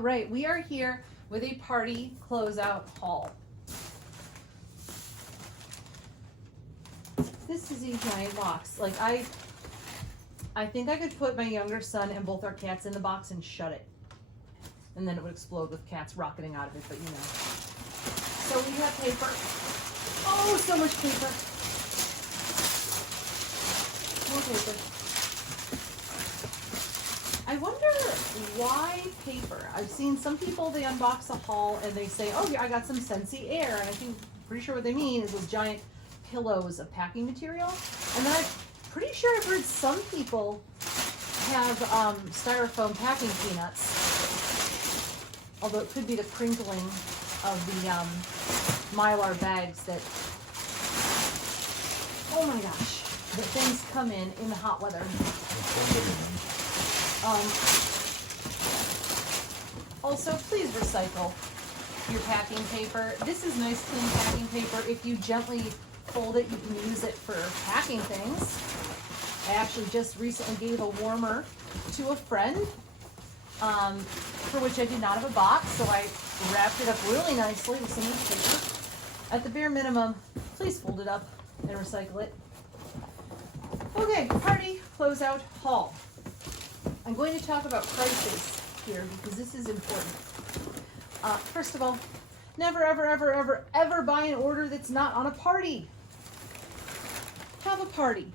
All right, we are here with a party closeout haul. This is a giant box. Like I think I could put my younger son and both our cats in the box and shut it. And then it would explode with cats rocketing out of it, but you know. So we have paper. Oh, so much paper. More paper. I wonder why paper. I've seen some people, they unbox a haul and they say, oh yeah, I got some Scentsy air. And I think, pretty sure what they mean is those giant pillows of packing material. And then I'm pretty sure I've heard some people have styrofoam packing peanuts. Although it could be the crinkling of the Mylar bags that, oh my gosh, that things come in the hot weather. Also, please recycle your packing paper. This is nice clean packing paper. If you gently fold it, you can use it for packing things. I actually just recently gave a warmer to a friend, for which I did not have a box, so I wrapped it up really nicely with some of the paper. At the bare minimum, please fold it up and recycle it. Okay, party closeout haul. I'm going to talk about prices here because this is important. First of all, never, ever, ever, ever, ever buy an order that's not on a party. Have a party.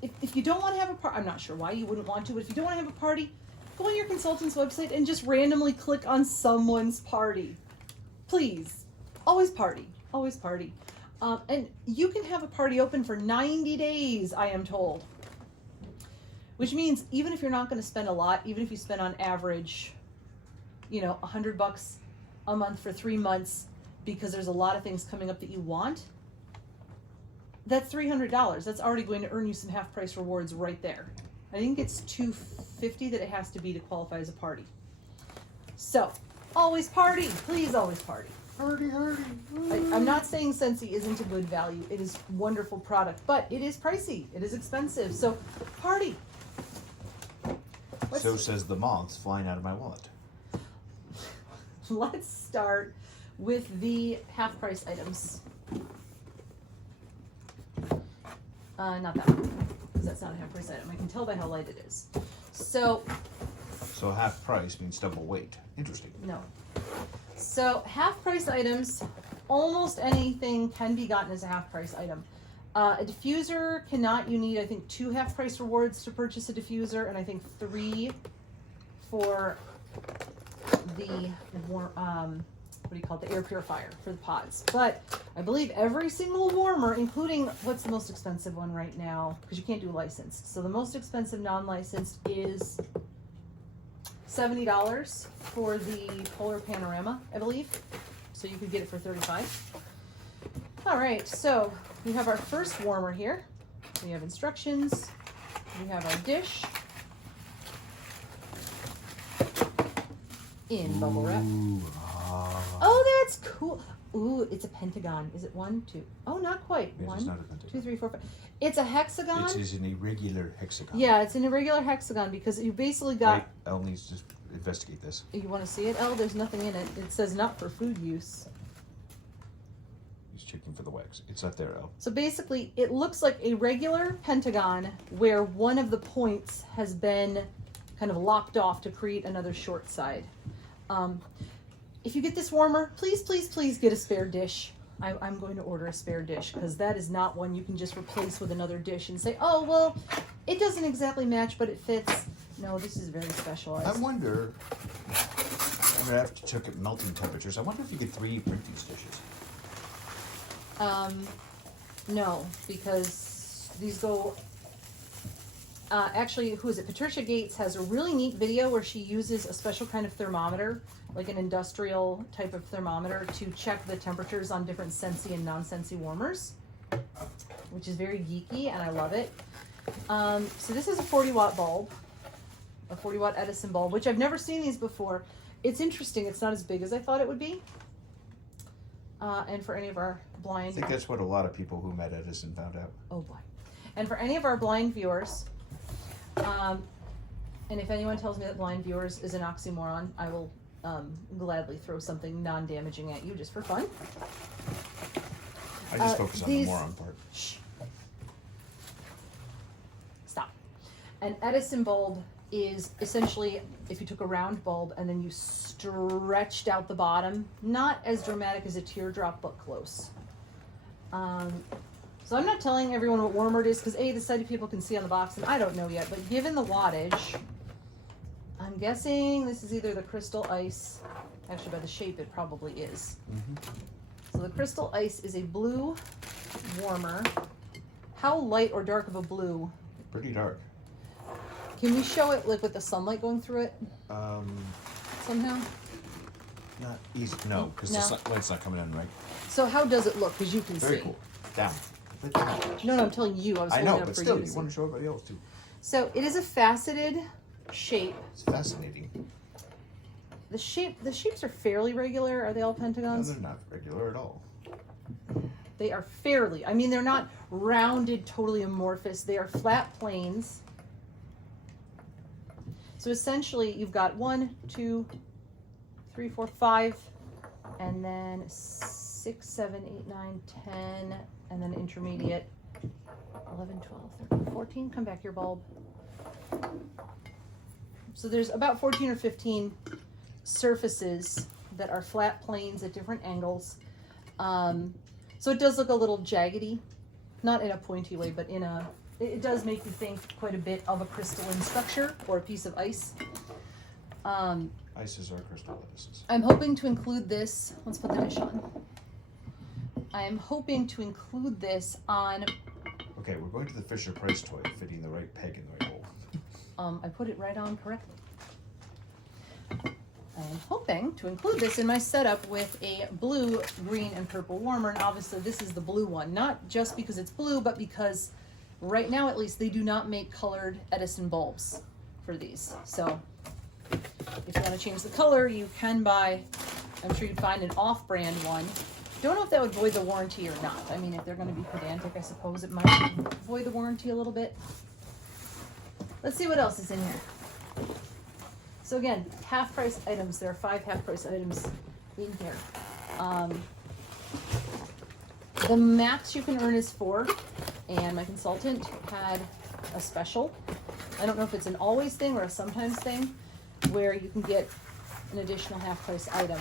If you don't want to have a party, I'm not sure why you wouldn't want to, but if you don't want to have a party, go on your consultant's website and just randomly click on someone's party. Please. Always party. Always party. And you can have a party open for 90 days, I am told. Which means even if you're not going to spend a lot, even if you spend on average, you know, $100 a month for 3 months because there's a lot of things coming up that you want, that's $300. That's already going to earn you some half price rewards right there. I think it's $250 that it has to be to qualify as a party. So, always party. Please always party. Party, party. I'm not saying Scentsy isn't a good value. It is a wonderful product, but it is pricey. It is expensive. So, party. So says the moths flying out of my wallet. Let's start with the half price items. Not that one, because that's not a half price item. I can tell by how light it is. So half price means double weight. Interesting. No. So half price items, almost anything can be gotten as a half price item. A diffuser cannot. You need, I think, 2 half price rewards to purchase a diffuser, and I think 3 for the what do you call it, the air purifier for the pods. But I believe every single warmer, including, what's the most expensive one right now, because you can't do licensed. So the most expensive non-licensed is $70 for the Polar Panorama, I believe. So you could get it for $35. All right, so we have our first warmer here. We have instructions. We have our dish in bubble wrap. Oh, that's cool. Ooh, it's a pentagon. Is it 1, 2? Oh, not quite. It 1, is not a pentagon. 2, 3, 4, 5. It's a hexagon. It is an irregular hexagon. Yeah, it's an irregular hexagon because you basically got. Wait, Elle needs to investigate this. You want to see it, Elle? There's nothing in it. It says not for food use. He's checking for the wax. It's not there, Elle. So basically, it looks like a regular pentagon where one of the points has been kind of lopped off to create another short side. If you get this warmer, please, please, please get a spare dish. I'm going to order a spare dish because that is not one you can just replace with another dish and say, oh, well, it doesn't exactly match, but it fits. No, this is very specialized. I wonder, after you took at melting temperatures, I wonder if you could 3D print these dishes. No, because these go, actually, who is it? Patricia Gates has a really neat video where she uses a special kind of thermometer, like an industrial type of thermometer, to check the temperatures on different Scentsy and non-Scentsy warmers, which is very geeky, and I love it. So this is a 40-watt bulb, a 40-watt Edison bulb, which I've never seen these before. It's interesting. It's not as big as I thought it would be. And for any of our blind... I think that's what a lot of people who met Edison found out. Oh, boy. And for any of our blind viewers, And if anyone tells me that blind viewers is an oxymoron, I will gladly throw something non-damaging at you just for fun. I just focus on the moron part. Shh. Stop. An Edison bulb is essentially if you took a round bulb and then you stretched out the bottom, not as dramatic as a teardrop, but close. So I'm not telling everyone what warmer it is because A, the sighted people can see on the box and I don't know yet, but given the wattage, I'm guessing this is either the crystal ice. Actually, by the shape, it probably is. So the crystal ice is a blue warmer. How light or dark of a blue? Pretty dark. Can we show it like with the sunlight going through it somehow? Not easy. No, because the light's not coming in right. So how does it look? Because you can Very see. cool. Down. No, I'm telling you. I was I holding know, it up but for still, you to you see. want to show everybody else too. So it is a faceted shape. It's fascinating. The shapes are fairly regular. Are they all No, pentagons? they're not regular at all. They are fairly. I mean, they're not rounded, totally amorphous. They are flat planes. So essentially, you've got 1, 2, 3, 4, 5, and then 6, 7, 8, 9, 10, and then intermediate 11, 12, 13, 14. Come back here, bulb. So there's about 14 or 15 surfaces that are flat planes at different angles. So it does look a little jaggedy, not in a pointy way, but it does make you think quite a bit of a crystalline structure or a piece of ice. Ices are crystal lattices. I'm hoping to include this. Let's put the dish on. I am hoping to include this on. Okay, we're going to the Fisher Price toy, fitting the right peg in the right hole. I put it right on correctly. I am hoping to include this in my setup with a blue, green, and purple warmer. And obviously this is the blue one, not just because it's blue, but because right now at least they do not make colored Edison bulbs for these. So if you want to change the color, you can buy, I'm sure you'd find an off-brand one. Don't know if that would void the warranty or not. I mean, if they're going to be pedantic, I suppose it might void the warranty a little bit. Let's see what else is in here. So again, half-price items. There are 5 half-price items in here. The max you can earn is 4, and my consultant had a special. I don't know if it's an always thing or a sometimes thing, where you can get an additional half-price item.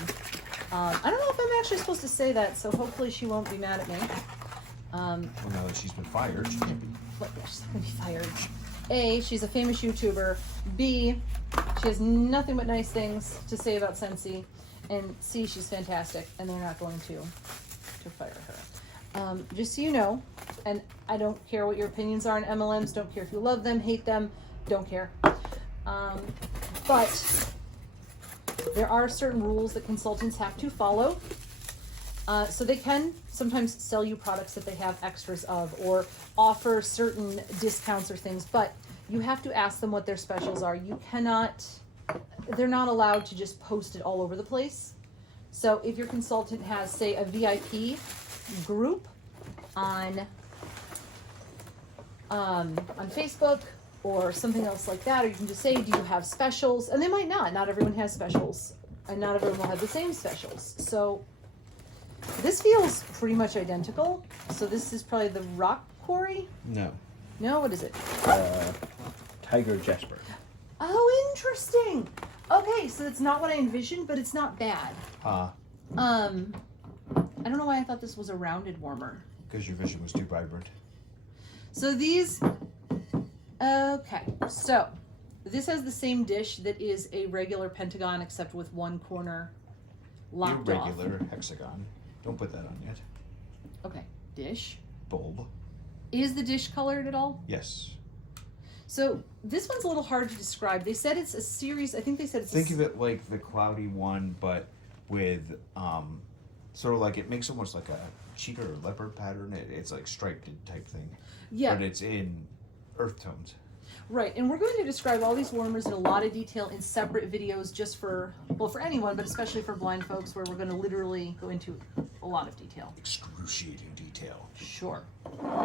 I don't know if I'm actually supposed to say that, so hopefully she won't be mad at me. Well, now that she's been fired, she can't be. Look, she's not gonna be fired. A, she's a famous YouTuber. B, she has nothing but nice things to say about Scentsy. And C, she's fantastic, and they're not going to fire her. Just so you know, and I don't care what your opinions are on MLMs, don't care if you love them, hate them, don't care. But there are certain rules that consultants have to follow. So they can sometimes sell you products that they have extras of or offer certain discounts or things, but you have to ask them what their specials are. You cannot, they're not allowed to just post it all over the place. So if your consultant has, say, a VIP group on Facebook or something else like that, or you can just say, do you have specials? And they might not. Not everyone has specials, and not everyone will have the same specials. So this feels pretty much identical. So this is probably the rock quarry? No. No, what is it? Tiger Jasper. Oh, interesting. Okay, so it's not what I envisioned, but it's not bad. I don't know why I thought this was a rounded warmer. Because your vision was too vibrant. So these, okay, so this has the same dish that is a regular pentagon except with one corner locked off. Irregular hexagon. Don't put that on yet. Okay, dish. Bulb. Is the dish colored at all? Yes. So this one's a little hard to describe. They said it's a series, I think they said it's Think of it like the cloudy one, but with sort of like, it makes almost like a cheetah or leopard pattern. It's like striped type thing. Yeah. But it's in earth tones. Right, and we're going to describe all these warmers in a lot of detail in separate videos just for, well, for anyone, but especially for blind folks, where we're going to literally go into a lot of detail. Excruciating detail. Sure.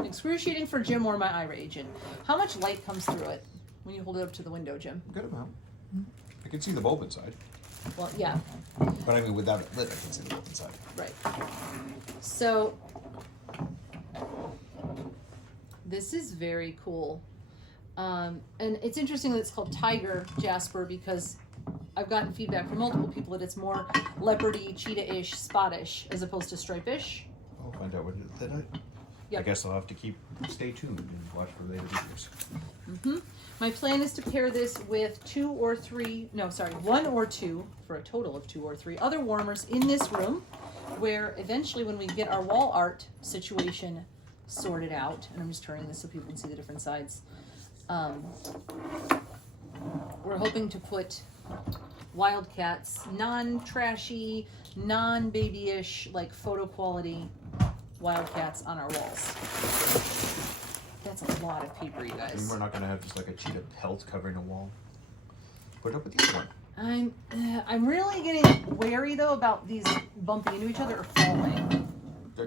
Excruciating for Jim or my eye rage. And how much light comes through it? when you hold it up to the window, Jim. Good amount. I can see the bulb inside. Well, yeah, But I mean, without it lit, I can see the bulb inside. right. So, this is very cool. And it's interesting that it's called Tiger Jasper because I've gotten feedback from multiple people that it's more leopardy, cheetah-ish, spottish as opposed to stripe-ish. I'll find out what it lit. Yep. I guess I'll have to stay tuned and watch for later videos. My plan is to pair this with 1 or 2, for a total of 2 or 3 other warmers in this room, where eventually when we get our wall art situation sorted out, and I'm just turning this so people can see the different sides, we're hoping to put Wildcats, non-trashy, non-babyish, like photo quality Wildcats on our walls. That's a lot of paper, you guys. And we're not gonna have just like a cheetah pelt covering a wall. Put it up with the other one. I'm really getting wary though about these bumping into each other or falling.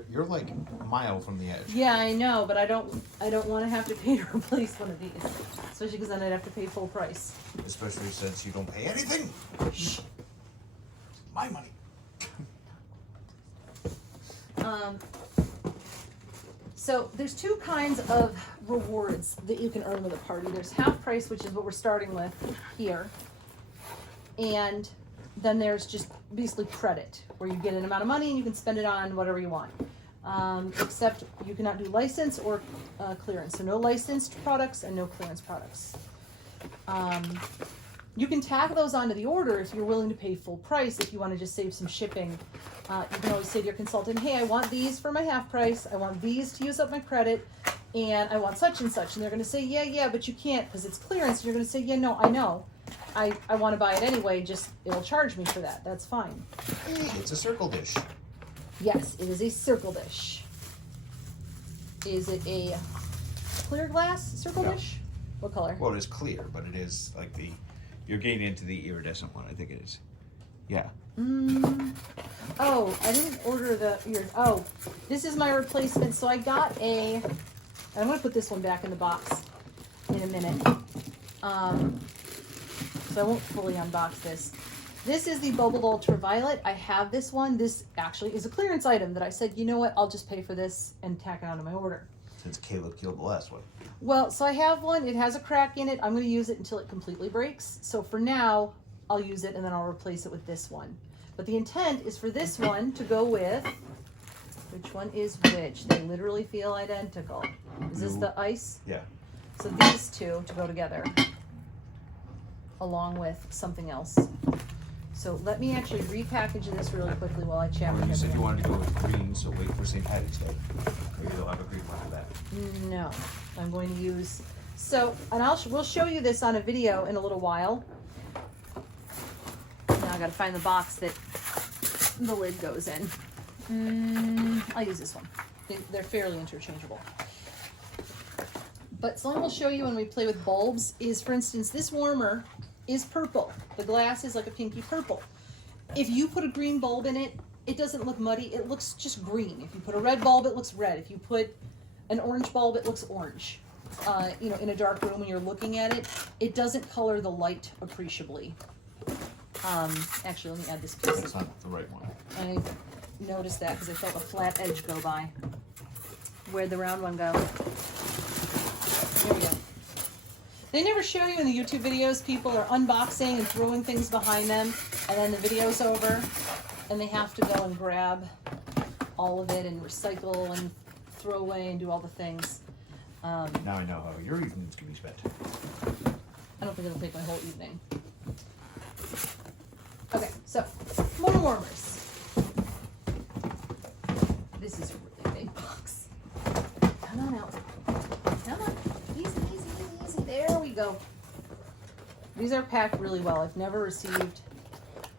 You're like a mile from the edge. Yeah, I know, but I don't want to have to pay to replace one of these, especially because then I'd have to pay full price. Especially since you don't pay anything. Shh. My money. So there's 2 kinds of rewards that you can earn with a party. There's half price, which is what we're starting with here. And then there's just basically credit, where you get an amount of money and you can spend it on whatever you want. Except you cannot do license or clearance. So no licensed products and no clearance products. You can tack those onto the order if you're willing to pay full price. If you want to just save some shipping, you can always say to your consultant, hey, I want these for my half price, I want these to use up my credit, and I want such and such. And they're going to say, yeah, but you can't because it's clearance. And you're going to say, yeah, no, I know. I want to buy it anyway, just it'll charge me for that. That's fine. Hey, it's a circle dish. Yes, it is a circle dish. Is it a clear glass circle No. dish? What color? Well, it is clear, but it is like you're getting into the iridescent one, I think it is. Yeah. Oh, I didn't order oh, this is my replacement. So I got I'm going to put this one back in the box in a minute. So I won't fully unbox this. This is the Bubbled Ultraviolet. I have this one. This actually is a clearance item that I said, you know what, I'll just pay for this and tack it onto my order. Since Caleb killed the last one. Well, so I have one. It has a crack in it. I'm going to use it until it completely breaks. So for now, I'll use it and then I'll replace it with this one. But the intent is for this one to go with, which one is which? They literally feel identical. Is this the ice? Yeah. So these 2 to go together, along with something else. So let me actually repackage this really quickly while I chat with You said everyone. you wanted to go with green, so wait for St. Patty's Day. Maybe they'll have a green one for that. No, I'm going to use, so, and we'll show you this on a video in a little while. Now I gotta find the box that the lid goes in. I'll use this one. They're fairly interchangeable. But something we'll show you when we play with bulbs is, for instance, this warmer is purple. The glass is like a pinky purple. If you put a green bulb in it, it doesn't look muddy, it looks just green. If you put a red bulb, it looks red. If you put an orange bulb, it looks orange. In a dark room when you're looking at it, it doesn't color the light appreciably. Actually, let me add this piece. That's not the right one. I noticed that because I felt a flat edge go by. Where'd the round one go? There we go. They never show you in the YouTube videos. People are unboxing and throwing things behind them, and then the video's over, and they have to go and grab all of it and recycle and throw away and do all the things. Now I know how your evening's gonna be spent. I don't think it'll take my whole evening. Okay, so more warmers. This is a really big box. Come on out. Come on. Easy, easy, easy, easy. There we go. These are packed really well. I've never received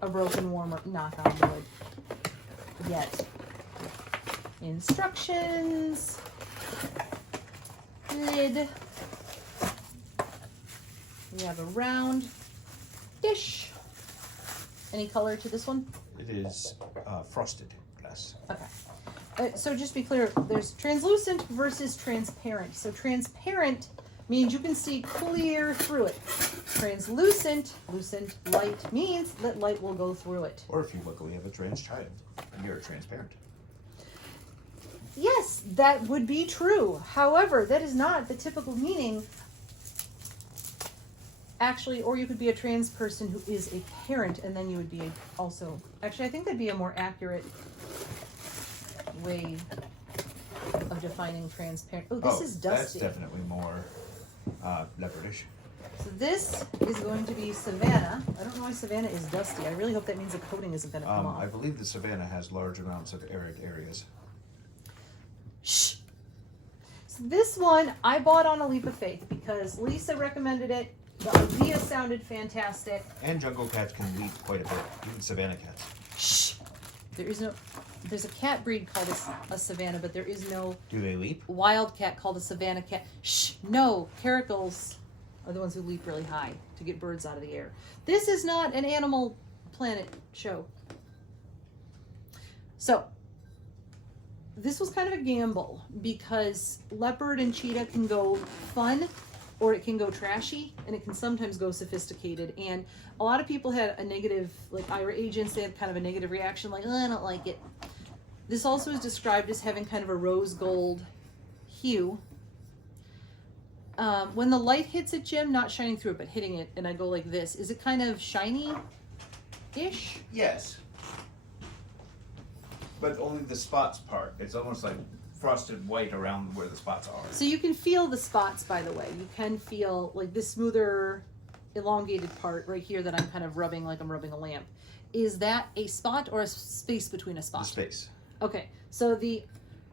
a broken warmer, knock on wood, yet. Instructions. Lid. We have a round dish. Any color to this one? It is frosted glass. Okay. So just to be clear, there's translucent versus transparent. So transparent means you can see clear through it. Translucent, lucent, light means that light will go through it. Or if you luckily have a trans child, you're transparent. Yes, that would be true. However, that is not the typical meaning. Actually, or you could be a trans person who is a parent, and then you would be also... Actually, I think that'd be a more accurate way of defining transparent. Oh, this is dusty. That's definitely more leopardish. So this is going to be Savanna. I don't know why Savanna is dusty. I really hope that means the coating isn't going to come off. I believe the Savanna has large amounts of arid areas. Shh. So this one I bought on a leap of faith because Lisa recommended it. The idea sounded fantastic. And jungle cats can leap quite a bit, even Savannah cats. Shh. There's a cat breed called a Savannah, but there is no... Do they leap? Wild cat called a Savannah cat. Shh. No. Caracals are the ones who leap really high to get birds out of the air. This is not an Animal Planet show. So, this was kind of a gamble because leopard and cheetah can go fun or it can go trashy, and it can sometimes go sophisticated. And a lot of people had a negative, like IRA agents, they had kind of a negative reaction, like, oh, I don't like it. This also is described as having kind of a rose gold hue. When the light hits it, Jim, not shining through it, but hitting it, and I go like this, is it kind of shiny-ish? Yes. But only the spots part. It's almost like frosted white around where the spots are. So you can feel the spots, by the way. You can feel like this smoother, elongated part right here that I'm kind of rubbing like I'm rubbing a lamp. Is that a spot or a space between a spot? The space. Okay, so the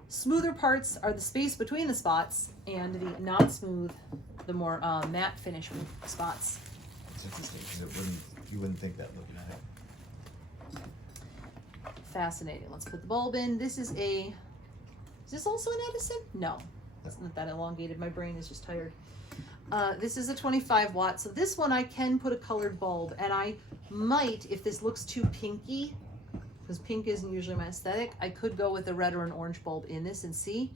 smoother parts are the space between the spots, and the not smooth, the more matte finish spots. It's interesting because you wouldn't think that looking at it. Fascinating. Let's put the bulb in. This is this also an Edison? No, that's not that elongated. My brain is just tired. This is a 25 watt. So this one I can put a colored bulb, and I might, if this looks too pinky, because pink isn't usually my aesthetic, I could go with a red or an orange bulb in this and see.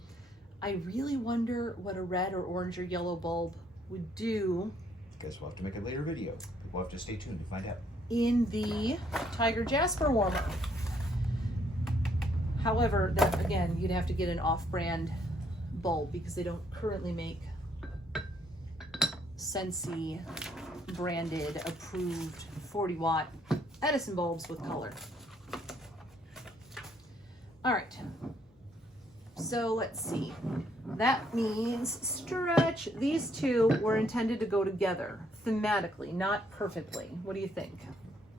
I really wonder what a red or orange or yellow bulb would do. Guess we'll have to make a later video. We'll have to stay tuned to find out. In the Tiger Jasper warmer. However, that again, you'd have to get an off-brand bulb because they don't currently make Scentsy branded, approved 40 watt Edison bulbs with color. All right. So let's see. That means stretch. These two were intended to go together thematically, not perfectly. What do you think?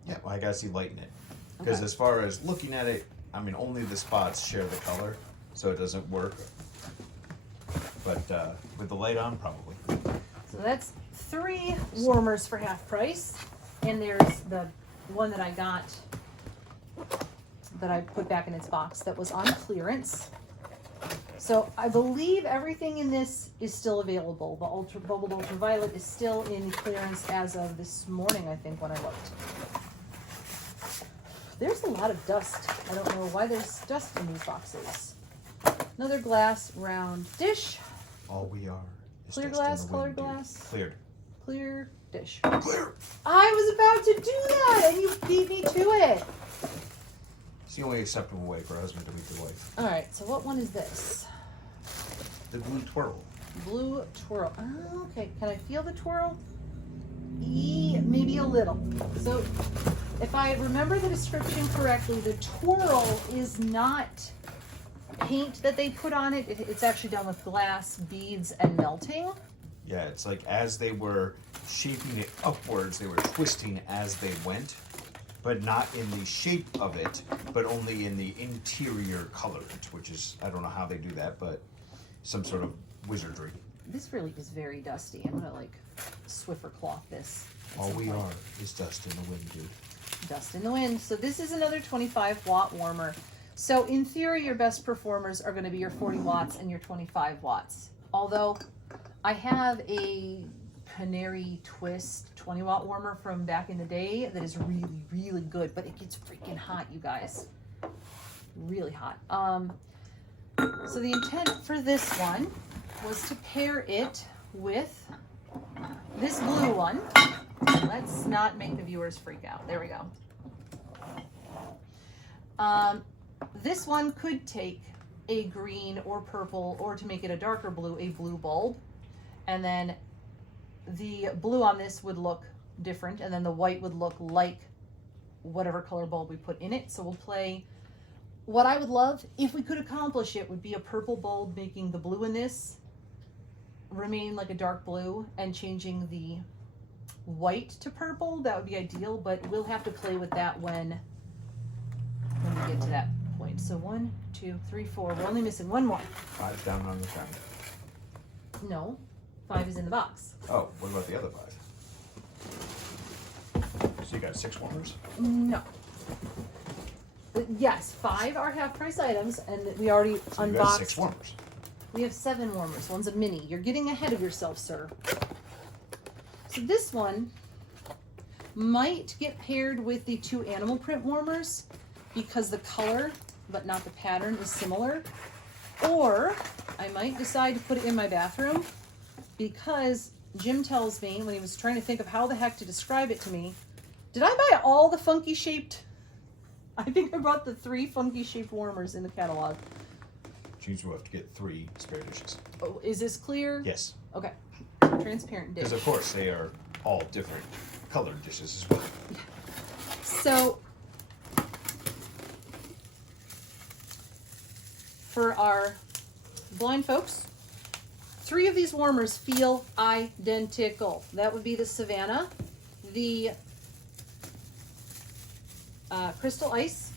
Yeah, well, I gotta see light in it. Because as far as looking at it, I mean, only the spots share the color, so it doesn't work. But with the light on, probably. So that's 3 warmers for half price. And there's the one that I got that I put back in its box that was on clearance. So I believe everything in this is still available. The bubbled ultraviolet is still in clearance as of this morning, I think, when I looked. There's a lot of dust. I don't know why there's dust in these boxes. Another glass round dish. All we are is Clear dust in glass, the colored wind, dude. glass. Cleared. Clear dish. Clear! I was about to do that and you beat me to it. It's the only acceptable way for a husband to meet their wife. All right, so what one is this? The blue twirl. Blue twirl. Oh, okay, can I feel the twirl? Maybe a little. So if I remember the description correctly, the twirl is not paint that they put on it. It's actually done with glass, beads, and melting. Yeah, it's like as they were shaping it upwards, they were twisting as they went, but not in the shape of it, but only in the interior color, which is, I don't know how they do that, but some sort of wizardry. This really is very dusty. I'm gonna like Swiffer cloth this. All we are is dust in the wind, dude. Dust in the wind. So this is another 25 watt warmer. So in theory, your best performers are gonna be your 40 watts and your 25 watts. Although I have a Canary Twist 20 watt warmer from back in the day that is really, really good, but it gets freaking hot, you guys. Really hot. So the intent for this one was to pair it with this blue one. Let's not make the viewers freak out. There we go. This one could take a green or purple, or to make it a darker blue, a blue bulb. And then the blue on this would look different, and then the white would look like whatever color bulb we put in it. So we'll play, what I would love, if we could accomplish it, would be a purple bulb making the blue in this remain like a dark blue and changing the white to purple. That would be ideal, but we'll have to play with that when we get to that point. So 1, 2, 3, 4. We're only missing one more. 5 down on the ground. No, 5 is in the box. Oh, what about the other 5? So you got 6 warmers? No. Yes, 5 are half price items, and we already So you unboxed. got 6 warmers. We have 7 warmers. One's a mini. You're getting ahead of yourself, sir. So this one might get paired with the 2 animal print warmers because the color, but not the pattern, is similar. Or I might decide to put it in my bathroom because Jim tells me when he was trying to think of how the heck to describe it to me, did I buy all the funky shaped? I think I brought the 3 funky shaped warmers in the catalog. Which means we'll have to get 3 spare dishes. Oh, is this clear? Yes. Okay. Transparent dish. Because of course they are all different colored dishes as well. So for our blind folks, 3 of these warmers feel identical. That would be the Savanna, the Crystal Ice,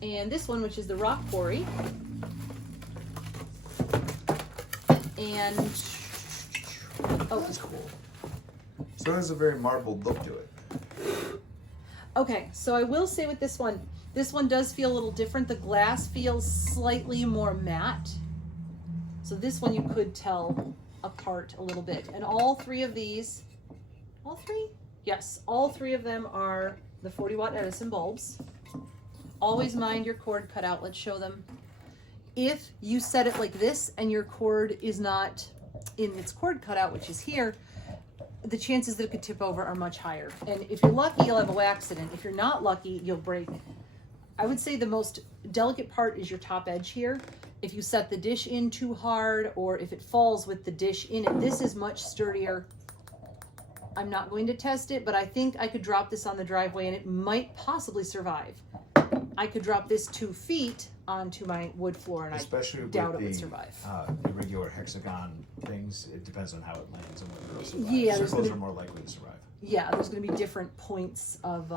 and this one, which is the Rock Quarry. And oh, That's cool. So it has a very marbled look to it. okay, so I will say with this one does feel a little different. The glass feels slightly more matte. So this one you could tell apart a little bit. And all 3 of these, all 3? Yes, all 3 of them are the 40-watt Edison bulbs. Always mind your cord cutout. Let's show them. If you set it like this and your cord is not in its cord cutout, which is here, the chances that it could tip over are much higher. And if you're lucky, you'll have a wax accident. If you're not lucky, you'll break. I would say the most delicate part is your top edge here. If you set the dish in too hard, or if it falls with the dish in it, this is much sturdier. I'm not going to test it, but I think I could drop this on the driveway and it might possibly survive. I could drop this 2 feet onto my wood floor and Especially I doubt with it would the survive. irregular hexagon things, it depends on how it lands and whether it'll survive. Yeah, Circles are more likely to survive. Yeah, there's going to be different points of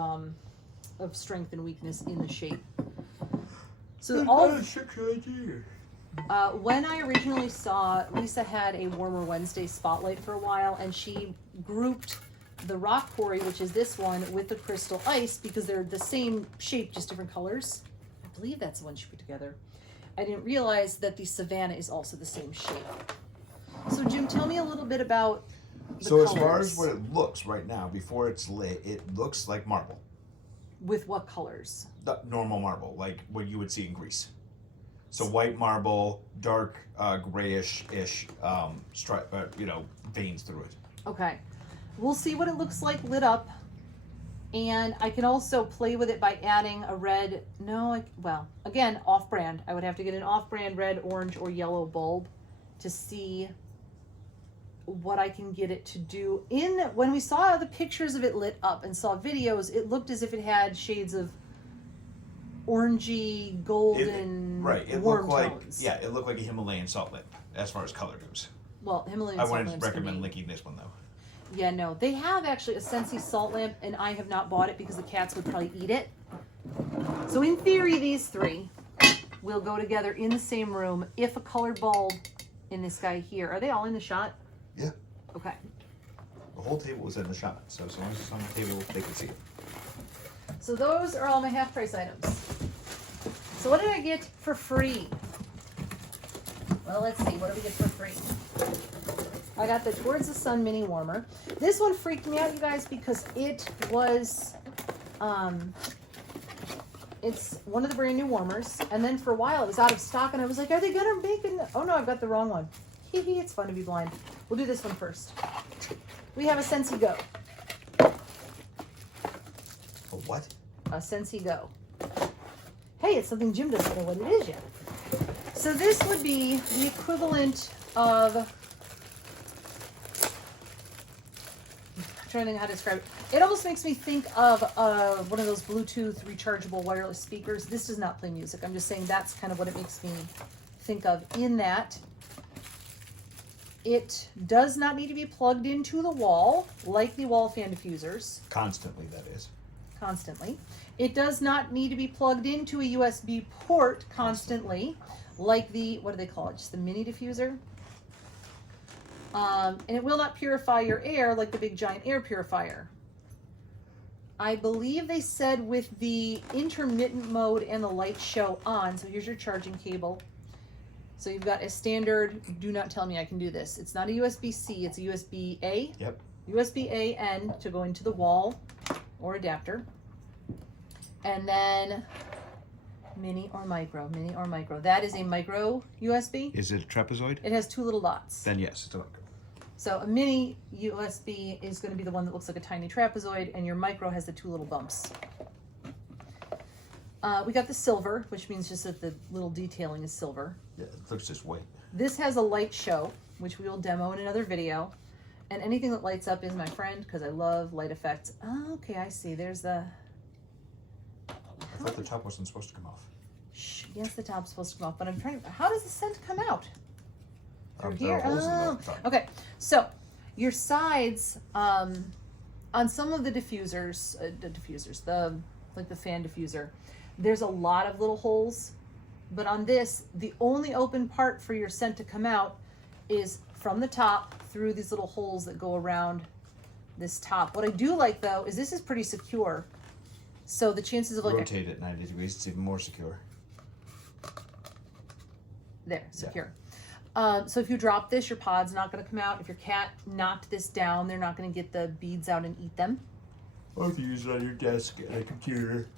strength and weakness in the shape. So all when I originally saw, Lisa had a Warmer Wednesday spotlight for a while, and she grouped the Rock Quarry, which is this one, with the Crystal Ice because they're the same shape, just different colors. I believe that's the one she put together. I didn't realize that the Savanna is also the same shape. So Jim, tell me a little bit about the So colors. as far as what it looks right now, before it's lit, it looks like marble. With what colors? The normal marble, like what you would see in Greece. So white marble, dark grayish-ish stripe, veins through it. Okay. We'll see what it looks like lit up. And I can also play with it by adding a red, well, again, off-brand. I would have to get an off-brand red, orange, or yellow bulb to see what I can get it to do. When we saw the pictures of it lit up and saw videos, it looked as if it had shades of orangey, golden, It warm looked like tones. it looked like a Himalayan salt lamp as far as color goes. Well, Himalayan I salt wouldn't lamps can recommend be- linking this one though. Yeah, no. They have actually a Scentsy salt lamp, and I have not bought it because the cats would probably eat it. So in theory, these 3 will go together in the same room if a colored bulb in this guy here. Are they all in the shot? Yeah. Okay. The whole table was in the shot, so as long as it's on the table, they can see it. So those are all my half price items. So what did I get for free? Well, let's see. What did we get for free? I got the Towards the Sun mini warmer. This one freaked me out, you guys, because it was, it's one of the brand new warmers. And then for a while it was out of stock, and I was like, are they gonna make it? Oh no, I've got the wrong one. Hee hee, it's fun to be blind. We'll do this one first. We have a Scentsy Go. A what? A Scentsy Go. Hey, it's something Jim doesn't know what it is yet. So this would be the equivalent of, I'm trying to think how to describe it. It almost makes me think of one of those Bluetooth rechargeable wireless speakers. This does not play music. I'm just saying that's kind of what it makes me think of in that. It does not need to be plugged into the wall like the wall fan diffusers. Constantly, that is. Constantly. It does not need to be plugged into a USB port constantly like the, what do they call it? Just the mini diffuser. And it will not purify your air like the big giant air purifier. I believe they said with the intermittent mode and the light show on. So here's your charging cable. So you've got a standard, do not tell me I can do this. It's not a USB-C, it's a USB-A. Yep. USB-A-N to go into the wall or adapter. And then mini or micro, mini or micro. That is a micro USB. Is it a trapezoid? It has two little dots. Then yes, it's a micro. So a mini USB is going to be the one that looks like a tiny trapezoid, and your micro has the two little bumps. We got the silver, which means just that the little detailing is silver. Yeah, it looks just white. This has a light show, which we will demo in another video. And anything that lights up is my friend, because I love light effects. Oh, okay, I see. There's the... I thought the top wasn't supposed to come off. Shh, yes, the top's supposed to come off, but I'm trying to... How does the scent come out? Through There are here? holes in the Oh, top. okay. So, your sides, on some of the diffusers, like the fan diffuser, there's a lot of little holes. But on this, the only open part for your scent to come out is from the top through these little holes that go around this top. What I do like, though, is this is pretty secure. So the chances of like... Rotate it 90 degrees, it's even more secure. There, secure. So if you drop this, your pod's not going to come out. If your cat knocked this down, they're not going to get the beads out and eat them. Or if you use it on your desk and a computer.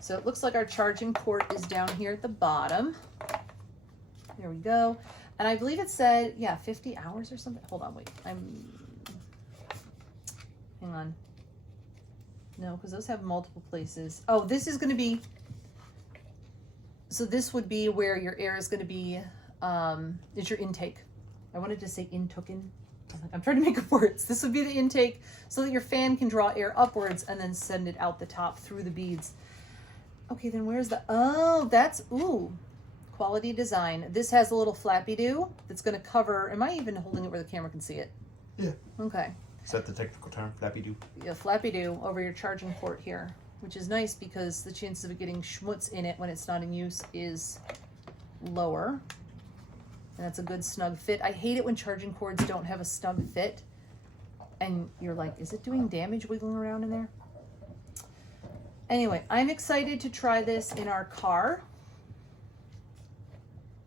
So it looks like our charging port is down here at the bottom. There we go. And I believe it said, yeah, 50 hours or something. Hold on, wait. Hang on. No, because those have multiple places. Oh, this is going to be, so this would be where your air is going to be, it's your intake. I wanted to say intoken. I'm trying to make up words. This would be the intake so that your fan can draw air upwards and then send it out the top through the beads. Okay, then where's the, oh, that's, ooh, quality design. This has a little flappy-doo that's going to cover, am I even holding it where the camera can see it? Yeah. Okay. Is that the technical term, flappy-doo? Yeah, flappy-doo over your charging port here, which is nice because the chances of it getting schmutz in it when it's not in use is lower. And that's a good snug fit. I hate it when charging cords don't have a snug fit. And you're like, is it doing damage wiggling around in there? Anyway, I'm excited to try this in our car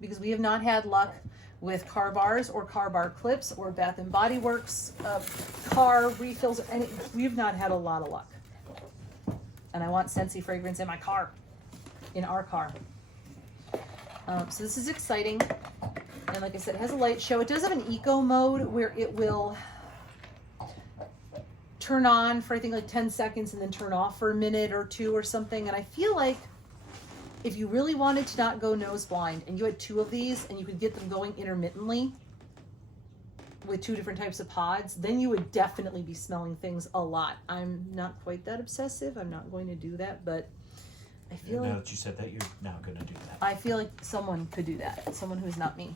because we have not had luck with car bars or car bar clips or Bath and Body Works car refills. And we've not had a lot of luck. And I want Scentsy fragrance in my car, in our car. So this is exciting. And like I said, it has a light show. It does have an eco mode where it will turn on for I think like 10 seconds and then turn off for a minute or two or something. And I feel like if you really wanted to not go nose blind and you had two of these and you could get them going intermittently with two different types of pods, then you would definitely be smelling things a lot. I'm not quite that obsessive. I'm not going to do that, but I feel Now like that you said that, you're now going to do that. I feel like someone could do that. Someone who's not me.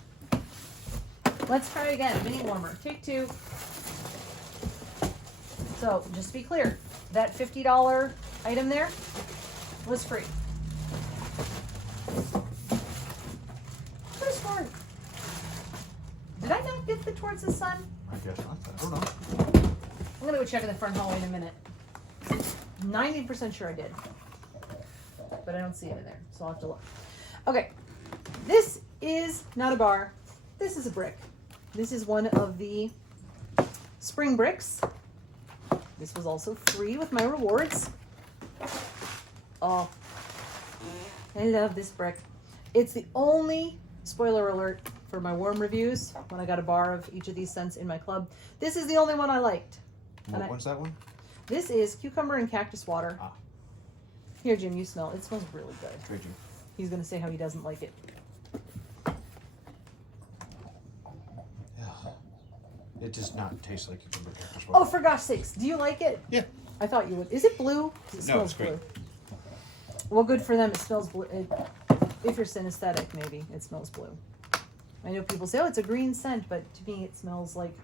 Let's try again. Mini warmer. Take two. So, just to be clear, that $50 item there was free. What is wrong? Did I not get the Towards the Sun? I guess not. I don't know. I'm going to go check in the front hallway in a minute. 90% sure I did. But I don't see it in there, so I'll have to look. Okay, this is not a bar. This is a brick. This is one of the spring bricks. This was also free with my rewards. Oh, I love this brick. It's the only, spoiler alert, for my warm reviews when I got a bar of each of these scents in my club. This is the only one I liked. What one's that one? This is Cucumber and Cactus Water. Ah. Here, Jim, you smell. It smells really good. Trade you. He's going to say how he doesn't like it. It does not taste like cucumber cactus water. Oh, for gosh sakes. Do you like it? Yeah. I thought you would. Is it blue? It No, it's great. blue. Well, good for them. It smells blue. If you're synesthetic, maybe it smells blue. I know people say, oh, it's a green scent, but to me it smells like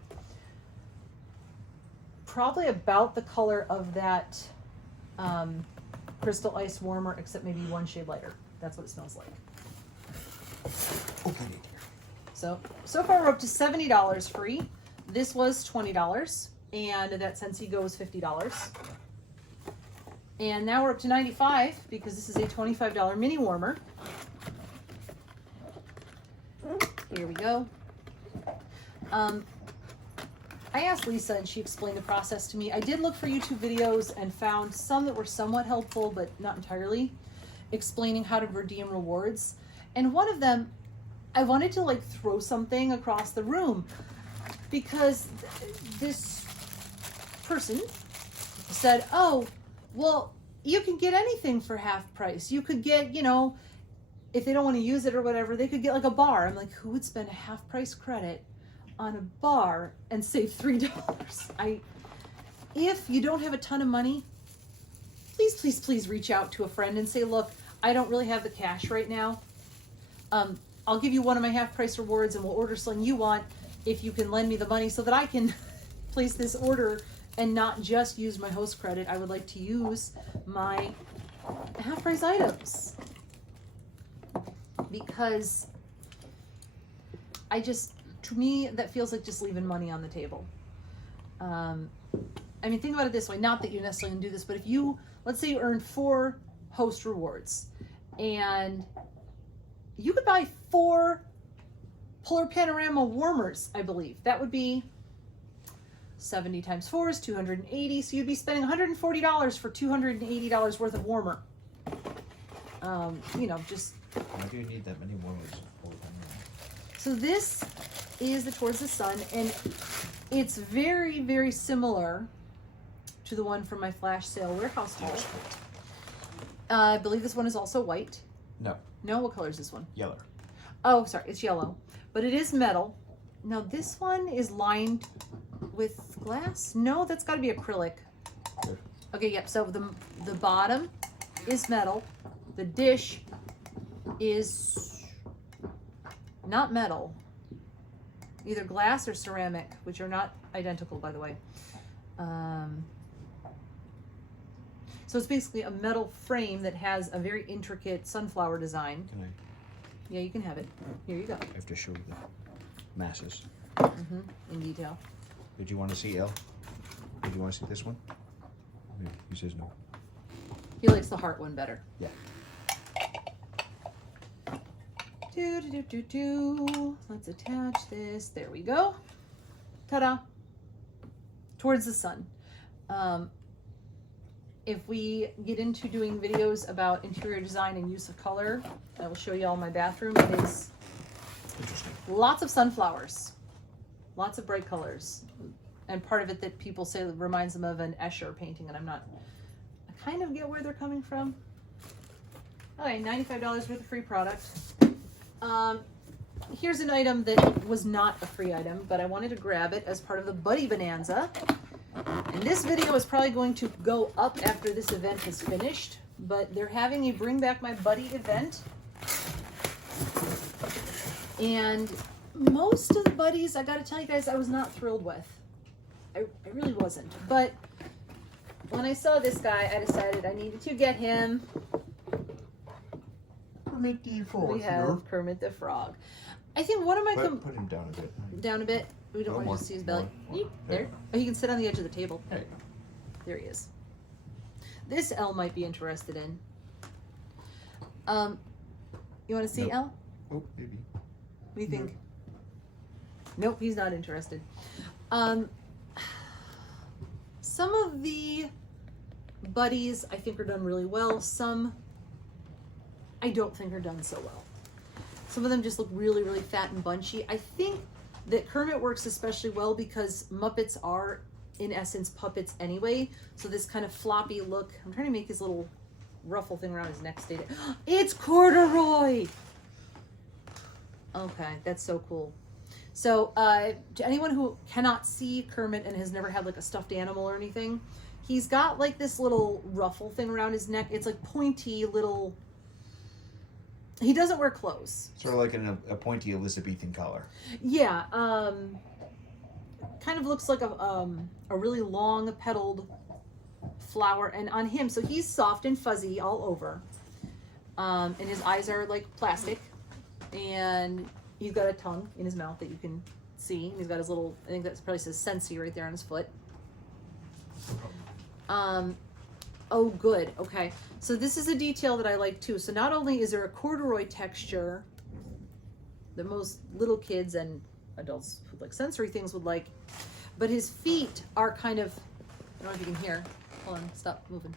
probably about the color of that Crystal Ice Warmer, except maybe one shade lighter. That's what it smells like. Okay. So far we're up to $70 free. This was $20, and that Scentsy Go was $50. And now we're up to $95 because this is a $25 mini warmer. Here we go. I asked Lisa and she explained the process to me. I did look for YouTube videos and found some that were somewhat helpful, but not entirely, explaining how to redeem rewards. And one of them, I wanted to like throw something across the room because this person said, oh, well, you can get anything for half price. You could get, you know, if they don't want to use it or whatever, they could get like a bar. I'm like, who would spend a half price credit on a bar and save $3? If you don't have a ton of money, please reach out to a friend and say, look, I don't really have the cash right now. I'll give you one of my half price rewards and we'll order something you want if you can lend me the money so that I can place this order and not just use my host credit. I would like to use my half price items because to me, that feels like just leaving money on the table. I mean, think about it this way, not that you necessarily do this, but if you, let's say you earn 4 host rewards and you could buy 4 Polar Panorama warmers, I believe. That would be 70 times 4 is 280. So you'd be spending $140 for $280 worth of warmer. You know, just. Why do you need that many warmers? So this is the Towards the Sun, and it's very, very similar to the one from my flash sale warehouse haul. I believe this one is also white. No. No, what color is this one? Yellow. Oh, sorry, it's yellow, but it is metal. Now this one is lined with glass. No, that's got to be acrylic. Good. Okay, yep. So the bottom is metal. The dish is not metal, either glass or ceramic, which are not identical, by the way. So it's basically a metal frame that has a very intricate sunflower design. Can I? Yeah, you can have it. Here you go. I have to show you the masses. In detail. Did you want to see L? Did you want to see this one? No, he says no. He likes the heart one better. Yeah. Let's attach this. There we go. Ta-da. Towards the Sun. If we get into doing videos about interior design and use of color, I will show you all my bathroom. It is Interesting. lots of sunflowers, lots of bright colors, and part of it that people say reminds them of an Escher painting, and I kind of get where they're coming from. Okay, $95 worth of free product. Here's an item that was not a free item, but I wanted to grab it as part of the Buddy Bonanza. And this video is probably going to go up after this event is finished, but they're having a Bring Back My Buddy event. And most of the buddies, I gotta tell you guys, I was not thrilled with. I really wasn't. But when I saw this guy, I decided I needed to get him. Kermit the Frog. We have Kermit the Frog. I think one of my... Put him down a bit. Down a bit. We don't want to see his belly. There. Oh, he can sit on the edge of the table. There you go. There he is. This L might be interested in. You want to see Nope. L? Oh, maybe. What do you think? Nope, he's not interested. Some of the buddies I think are done really well. Some I don't think are done so well. Some of them just look really, really fat and bunchy. I think that Kermit works especially well because Muppets are, in essence, puppets anyway. So this kind of floppy look. I'm trying to make his little ruffle thing around his neck stay. It's corduroy! Okay, that's so cool. So to anyone who cannot see Kermit and has never had like a stuffed animal or anything, he's got like this little ruffle thing around his neck. It's like pointy little... He doesn't wear clothes. Sort of like a pointy Elizabethan collar. Yeah, kind of looks like a really long petaled flower, and on him, so he's soft and fuzzy all over, and his eyes are like plastic, and he's got a tongue in his mouth that you can see. He's got his little, I think that probably says Scentsy right there on his foot. Oh, good. Okay. So this is a detail that I like too. So not only is there a corduroy texture that most little kids and adults who like sensory things would like, but his feet are kind of, I don't know if you can hear. Hold on, stop moving.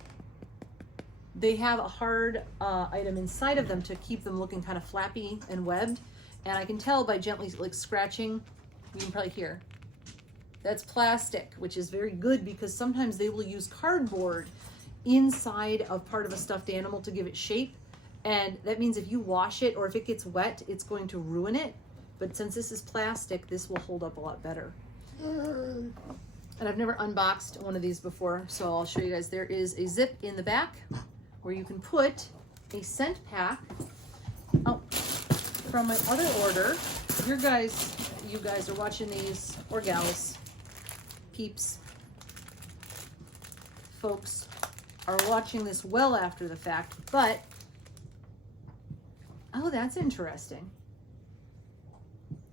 They have a hard item inside of them to keep them looking kind of flappy and webbed. And I can tell by gently like scratching, you can probably hear. That's plastic, which is very good because sometimes they will use cardboard inside of part of a stuffed animal to give it shape, and that means if you wash it or if it gets wet, it's going to ruin it. But since this is plastic, this will hold up a lot better. And I've never unboxed one of these before, so I'll show you guys. There is a zip in the back where you can put a scent pack. Oh, from my other order, you guys are watching these, or gals, peeps, folks, are watching this well after the fact, but oh, that's interesting.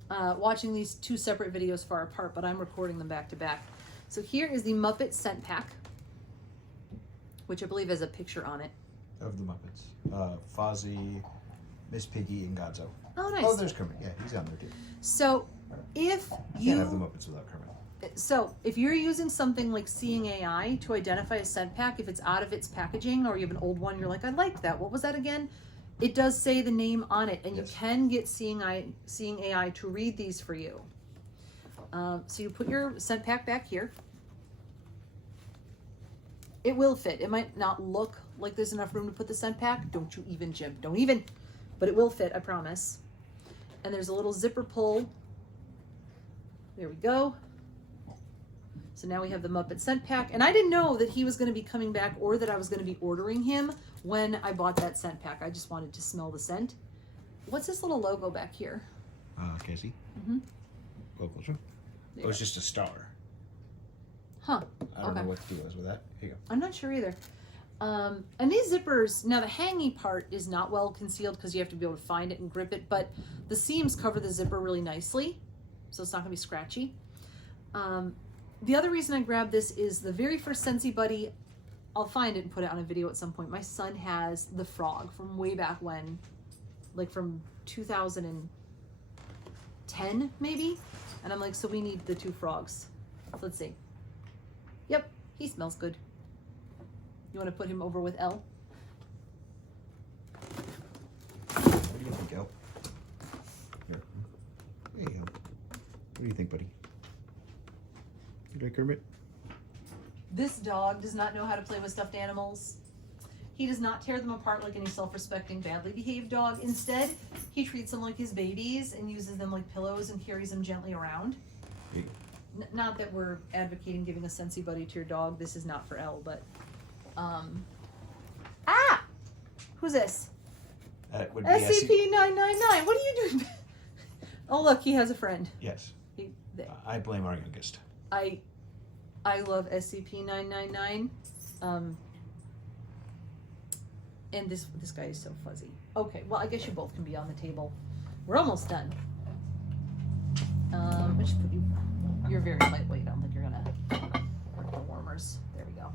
Watching these two separate videos far apart, but I'm recording them back to back. So here is the Muppet scent pack, which I believe has a picture on it. Of the Muppets. Fozzie, Miss Piggy, and Gonzo. Oh, nice. Oh, there's Kermit. Yeah, he's on there too. So if you Can't have the Muppets without Kermit. So if you're using something like Seeing AI to identify a scent pack, if it's out of its packaging or you have an old one, you're like, I like that. What was that again? It does say the name on it, and yes. You can get Seeing AI to read these for you. So you put your scent pack back here. It will fit. It might not look like there's enough room to put the scent pack. Don't you even, Jim. Don't even. But it will fit, I promise. And there's a little zipper pull. There we go. So now we have the Muppet scent pack. And I didn't know that he was going to be coming back or that I was going to be ordering him when I bought that scent pack. I just wanted to smell the scent. What's this little logo back here? Cassie? Mm-hmm. Go closer. There. Oh, it's just a star. Huh. I don't know what the deal is with that. Here you go. I'm not sure either. And these zippers, now the hangy part is not well concealed because you have to be able to find it and grip it, but the seams cover the zipper really nicely, so it's not going to be scratchy. The other reason I grabbed this is the very first Scentsy Buddy. I'll find it and put it on a video at some point. My son has the frog from way back when, like from 2010 maybe, and I'm like, so we need the two frogs. Let's see. Yep, he smells good. You want to put him over with Elle? What do you think, Elle? Here. Hey, Elle. What do you think, buddy? You like Kermit? This dog does not know how to play with stuffed animals. He does not tear them apart like any self-respecting, badly behaved dog. Instead, he treats them like his babies and uses them like pillows and carries them gently around. Hey. Not that we're advocating giving a Scentsy Buddy to your dog. This is not for Elle, but... Ah! Who's this? That would be SCP-999. What are you doing? Oh, look, he has a friend. Yes. There. I blame our youngest. I love SCP-999. And this guy is so fuzzy. Okay, well, I guess you both can be on the table. We're almost done. Let's put you. You're very lightweight. I don't think you're gonna work the warmers. There we go.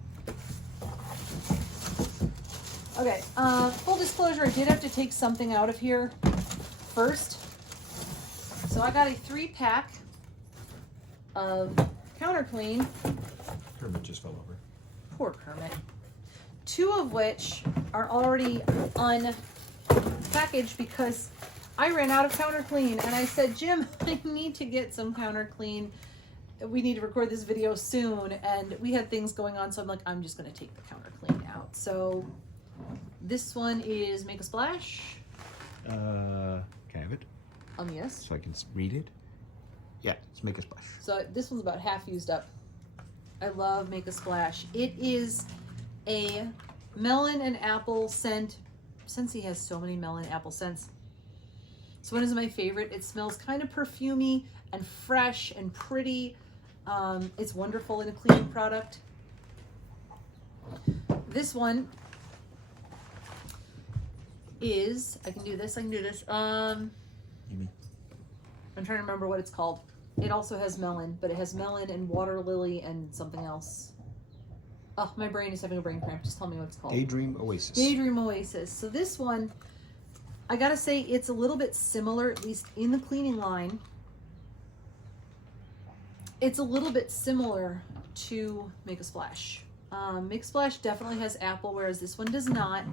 Okay. Full disclosure, I did have to take something out of here first. So I got a 3-pack of counter clean. Kermit just fell over. Poor Kermit. 2 of which are already unpackaged because I ran out of Counter Clean and I said, Jim, I need to get some Counter Clean. We need to record this video soon. And we had things going on. So I'm like, I'm just going to take the Counter Clean out. So this one is Make a Splash. Can I have it? Yes. So I can read it? Yeah, let's Make a Splash. So this one's about half used up. I love Make a Splash. It is a melon and apple scent. Scentsy has so many melon and apple scents. This one is my favorite. It smells kind of perfumey and fresh and pretty. It's wonderful in a cleaning product. This one is, I can do this. I'm trying to remember what it's called. It also has melon, but it has melon and water lily and something else. Oh, my brain is having a brain cramp. Just tell me what it's called. Daydream Oasis. Daydream Oasis. So this one, I gotta say, it's a little bit similar, at least in the cleaning line. It's a little bit similar to Make a Splash. Make a Splash definitely has apple, whereas this one does not.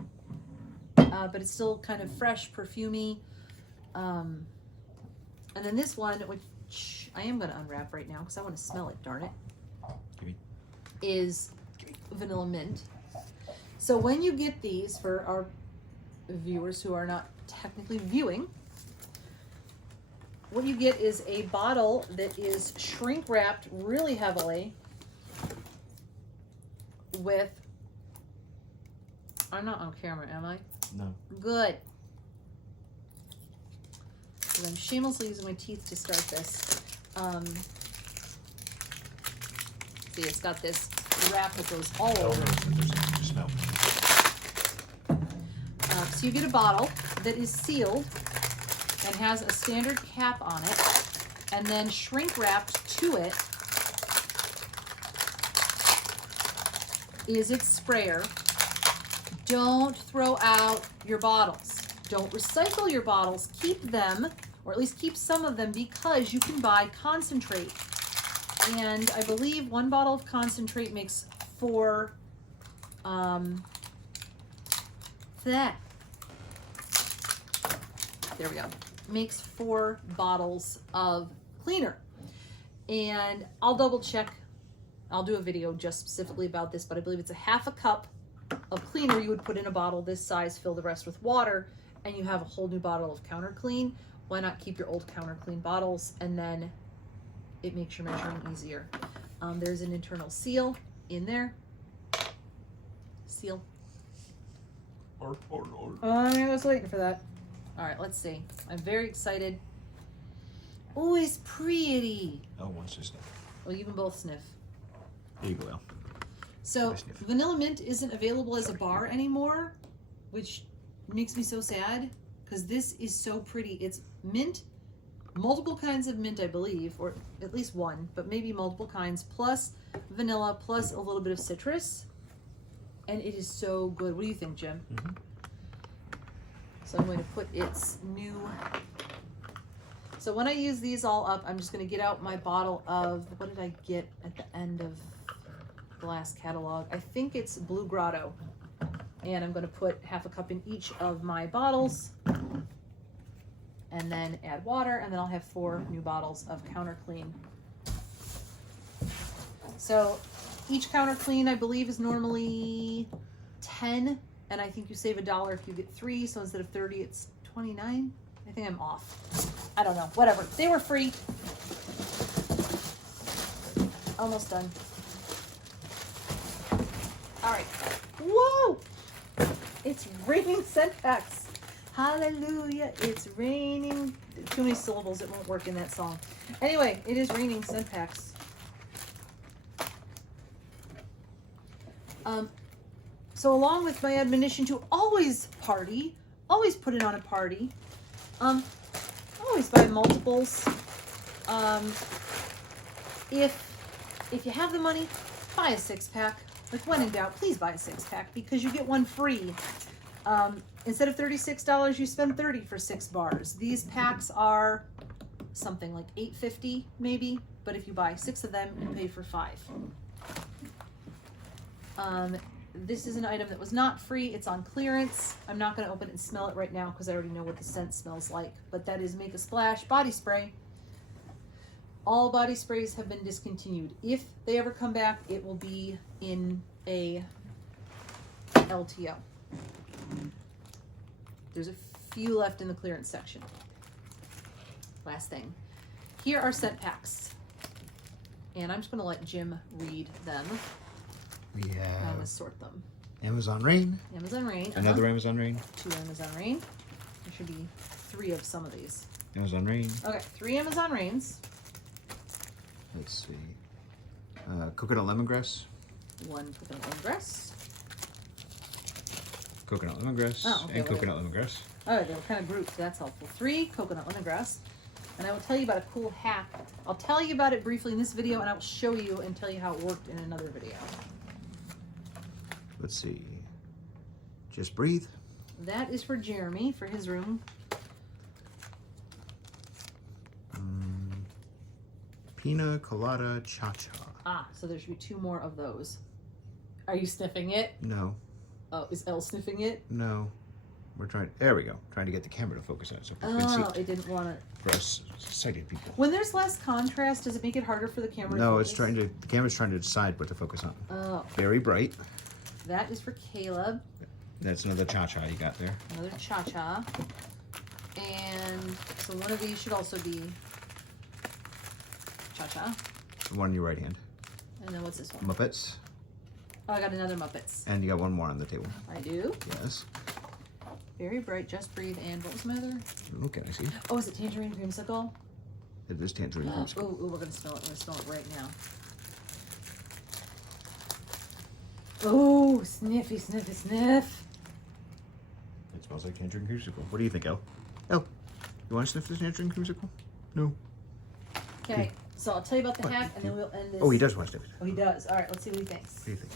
But it's still kind of fresh, perfumey. And then this one, which I am going to unwrap right now because I want to smell it, darn it, is Vanilla Mint. So when you get these, for our viewers who are not technically viewing, what you get is a bottle that is shrink wrapped really heavily with, I'm not on camera, am I? No. Good. Because I'm shamelessly using my teeth to start this. See, it's got this wrap that goes all over. There's smell. So you get a bottle that is sealed and has a standard cap on it, and then shrink wrapped to it is its sprayer. Don't throw out your bottles. Don't recycle your bottles. Keep them, or at least keep some of them, because you can buy concentrate. And I believe one bottle of concentrate makes 4, there we go. Makes 4 bottles of cleaner. And I'll double check. I'll do a video just specifically about this, but I believe it's a half a cup of cleaner you would put in a bottle this size, fill the rest with water, and you have a whole new bottle of Counter Clean. Why not keep your old Counter Clean bottles, and then it makes your measuring easier. There's an internal seal in there. Seal. I was waiting for that. All right, let's see. I'm very excited. Oh, it's pretty. Oh, wants to sniff. Well, you can both sniff. There you go, Al. So Vanilla Mint isn't available as a bar anymore, which makes me so sad because this is so pretty. It's mint, multiple kinds of mint, I believe, or at least one, but maybe multiple kinds, plus vanilla, plus a little bit of citrus. And it is so good. What do you think, Jim? Mm-hmm. So I'm going to put its new... So when I use these all up, I'm just going to get out my bottle of... What did I get at the end of the last catalog? I think it's Blue Grotto. And I'm going to put half a cup in each of my bottles. And then add water. And then I'll have 4 new bottles of Counter Clean. So each Counter Clean, I believe, is normally 10. And I think you save $1 if you get 3. So instead of 30, it's 29. I think I'm off. I don't know. Whatever. They were free. Almost done. All right. Whoa! It's raining scent packs. Hallelujah. It's raining. Too many syllables. It won't work in that song. Anyway, it is raining scent packs. So along with my admonition to always party, always put it on a party, always buy multiples. If you have the money, buy a 6-pack. Like when in doubt, please buy a 6-pack because you get one free. Instead of $36, you spend $30 for 6 bars. These packs are something like $8.50 maybe, but if you buy 6 of them, you pay for $5. This is an item that was not free. It's on clearance. I'm not going to open it and smell it right now because I already know what the scent smells like. But that is Make a Splash body spray. All body sprays have been discontinued. If they ever come back, it will be in a LTO. There's a few left in the clearance section. Last thing. Here are scent packs. And I'm just going to let Jim read them. We I'm have going to sort them. Amazon Rain. Amazon Rain. Another Amazon Rain. 2 Amazon Rain. There should be 3 of some of these. Amazon Rain. Okay, 3 Amazon Rains. Let's see. Coconut lemongrass. 1 coconut lemongrass. Coconut lemongrass. Oh, okay, and coconut lemongrass. Oh, they were kind of grouped. That's helpful. 3 coconut lemongrass. And I will tell you about a cool hack. I'll tell you about it briefly in this video, and I will show you and tell you how it worked in another video. Let's see. Just breathe. That is for Jeremy, for his room. Pina Colada Cha Cha. Ah, so there should be 2 more of those. Are you sniffing it? No. Oh, is Elle sniffing it? No. We're trying. There we go. Trying to get the camera to focus on it so people can see Oh, it. it didn't want to. For us sighted people. When there's less contrast, does it make it harder for the camera to No, focus? it's trying to. The camera's trying to decide what to focus on. Oh, Very bright. that is for Caleb. That's another Cha Cha you got there. Another cha-cha. And so one of these should also be cha-cha. The one in your right hand. And then what's this one? Muppets. Oh, I got another Muppets. And you got one more on the table. I do. Yes. Very bright, Just Breathe, and what was my other? Okay, I see. Oh, is it Tangerine Creamsicle? It is tangerine Oh, creamsicle. we're gonna smell it. We're gonna smell it right now. Oh, sniffy, sniffy, sniff. It smells like tangerine creamsicle. What do you think, Elle? Elle, you want to sniff this tangerine creamsicle? No. Okay, so I'll tell you about the What? hack, and then we'll end this. Oh, he does want to sniff it. Oh, he does. All right, let's see what he thinks. What do you think?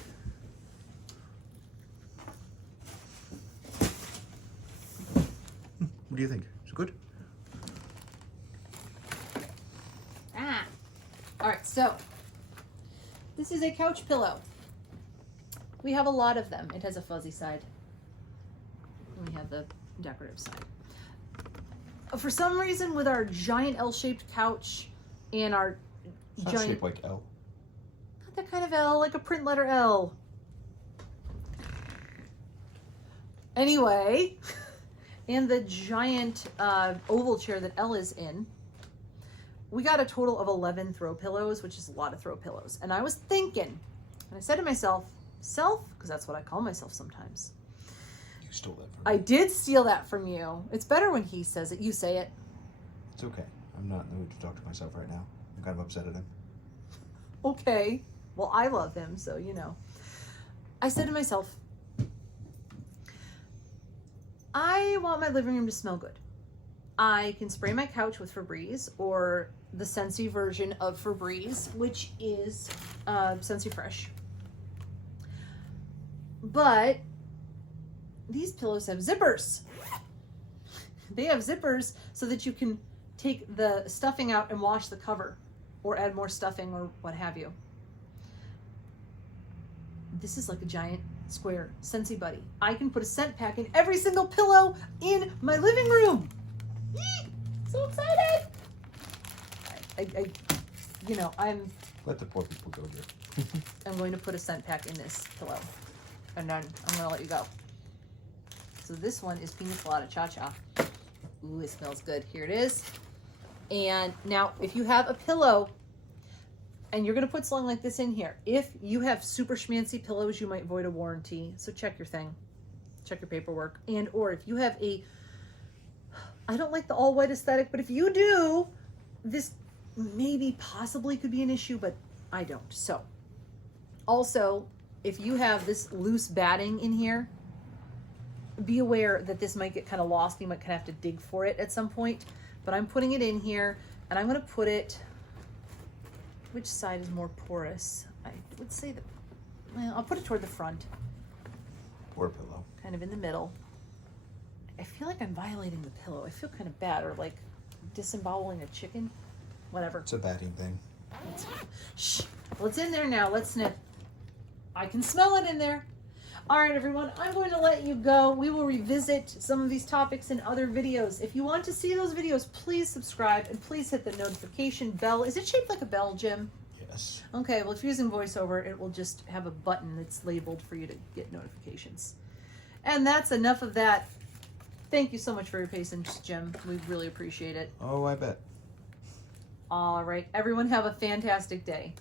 What do you think? Is it good? Ah. All right, so this is a couch pillow. We have a lot of them. It has a fuzzy side. And we have the decorative side. For some reason, with our giant L-shaped couch and our It's not giant, shaped like L. not that kind of L, like a print letter L. Anyway, and the giant oval chair that Elle is in, we got a total of 11 throw pillows, which is a lot of throw pillows. And I was thinking, and I said to myself, because that's what I call myself sometimes. You stole that from I me. did steal that from you. It's better when he says it. You say it. It's okay. I'm not in the mood to talk to myself right now. I'm kind of upset at him. Okay. Well, I love him, so you know. I said to myself, I want my living room to smell good. I can spray my couch with Febreze or the Scentsy version of Febreze, which is Scentsy Fresh. But these pillows have zippers. They have zippers so that you can take the stuffing out and wash the cover or add more stuffing or what have you. This is like a giant square Scentsy buddy. I can put a scent pack in every single pillow in my living room. Yee! So excited! Let the poor people go here. I'm going to put a scent pack in this pillow, and then I'm going to let you go. So this one is Pina Colada Cha Cha. Ooh, it smells good. Here it is. And now, if you have a pillow, and you're going to put something like this in here, if you have super schmancy pillows, you might void a warranty. So check your thing. Check your paperwork. And or if you have a, I don't like the all white aesthetic, but if you do, this maybe possibly could be an issue, but I don't. So also, if you have this loose batting in here, be aware that this might get kind of lost. You might kind of have to dig for it at some point, but I'm putting it in here, and I'm going to put it, which side is more porous? I would say that, well, I'll put it toward the front, Poor pillow. kind of in the middle. I feel like I'm violating the pillow. I feel kind of bad, or like disemboweling a chicken. Whatever. It's a batting thing. Shh. Well, it's in there now. Let's sniff. I can smell it in there. All right, everyone, I'm going to let you go. We will revisit some of these topics in other videos. If you want to see those videos, please subscribe and please hit the notification bell. Is it shaped like a bell, Jim? Yes. Okay, well, if you're using VoiceOver, it will just have a button that's labeled for you to get notifications. And that's enough of that. Thank you so much for your patience, Jim. We really appreciate it. Oh, I bet. All right, everyone have a fantastic day.